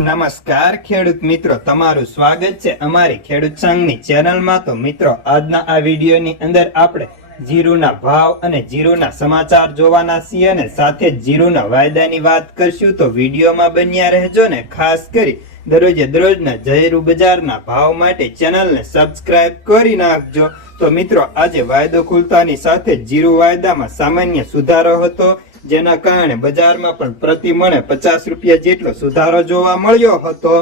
નમસ્કાર, ખેડૂત મિત્રો. તમારું સ્વાગત છે અમારી ખેડૂત સંઘની ચેનલમાં. તો મિત્રો, આજના આ વિડીયોની અંદર આપણે જીરુના ભાવ અને જીરુના સમાચાર જોવાના છીએ અને સાથે જીરુના વાયદાની વાત કરશું. તો વિડીયોમાં બન્યા રહેજો ને ખાસ કરી દરરોજે દરરોજના જહેરુ બજારના ભાવ માટે ચેનલને સબસ્ક્રાઇબ કરી નાખજો. તો મિત્રો, આજે વાયદો ખુલતાની સાથે જીરુ વાયદામાં સામાન્ય સુધારો હતો. જેના કારણે બજારમાં પણ પ્રતિ મણે પચાસ રૂપિયા જેટલો સુધારો જોવા મળ્યો હતો.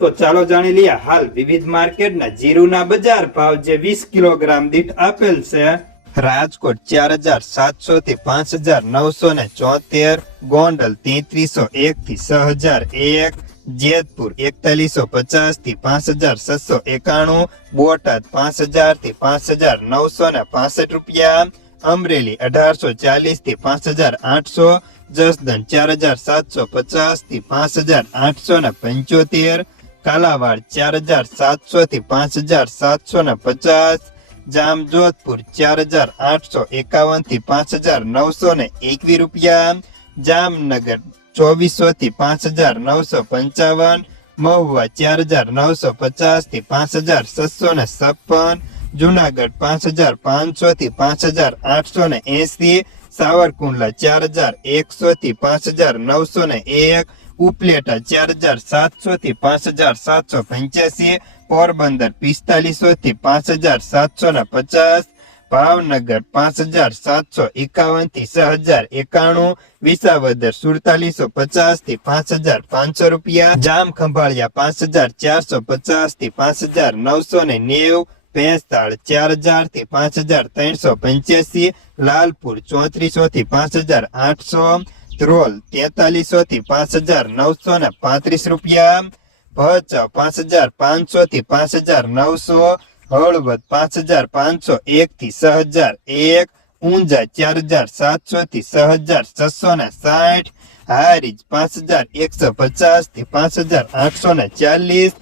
તો ચાલો જાણી લઈએ હાલ વિવિધ માર્કેટના જીરુના બજાર ભાવ જે વીસ કિલોગ્રામ દીઠ આપેલ છે. રાજકોટ ચાર હજાર સાતસો થી પાંચ હજાર નવસો ને ચોતેર, ગોંડલ તેત્રીસો એક થી છ હજાર એક, જેતપુર એકતાલીસો પચાસથી પાંચ હજાર છસો એકાણું, બોટાદ પાંચ હજારથી પાંચ હજાર નવસો ને પાસઠ રૂપિયા અમરેલી અઢારસો ચાલીસથી પાંચ હજાર આઠસો જસદન ચાર હજાર સાતસો પચાસથી પાંચ હજાર આઠસો ને પંચોતેર, કાલાવાડ ચાર હજાર સાતસો થી પાંચ હજાર સાતસો ને પચાસ, જામજોધપુર ચાર હજાર આઠસો એકાવનથી પાંચ હજાર નવસો ને એકવી રૂપિયા, જામનગર ચોવીસો થી પાંચ હજાર નવસો પંચાવન, મહુવા ચાર હજાર નવસો પચાસથી પાંચ હજાર છસો ને છપ્પન જુનાગઢ પાંચ હજાર પાંચસો થી પાંચ હજાર આઠસો ને એસી સાવરકુંડલા ચાર હજાર એકસો થી પાંચ હજાર નવસો ને એક, ઉપલેટા ચાર હજાર સાતસો થી પાંચ હજાર સાતસો પંચ્યાસી, પોરબંદર પિસ્તાલીસો થી પાંચ હજાર સાતસો ને પચાસ, ભાવનગર પાંચ હજાર સાતસો એકાવનથી છ હજાર એકાણું, વિસાવદર સુડતાલીસો પચાસથી પાંચ હજાર પાંચસો રૂપિયા જામ ખંભાળિયા પાંચ હજાર ચારસો પચાસથી પાંચ હજાર નવસો ને નેવ ભેંસતાળ ચાર હજારથી પાંચ હજાર ત્રણસો પંચ્યાસી, લાલપુર ચોત્રીસો થી પાંચ હજાર આઠસો, ધ્રોલ તેતાલીસો થી પાંચ હજાર નવસો ને પાંત્રીસ રૂપિયા, ભચ પાંચ હજાર પાંચસો થી પાંચ હજાર નવસો, હળવદ પાંચ હજાર પાંચસો એક થી છ હજાર એક, ઊંઝા ચાર હજાર સાતસો થી છ હજાર છસો ને સાઠ, હારીજ પાંચ હજાર એકસો પચાસથી પાંચ હજાર આઠસો ને ચાલીસ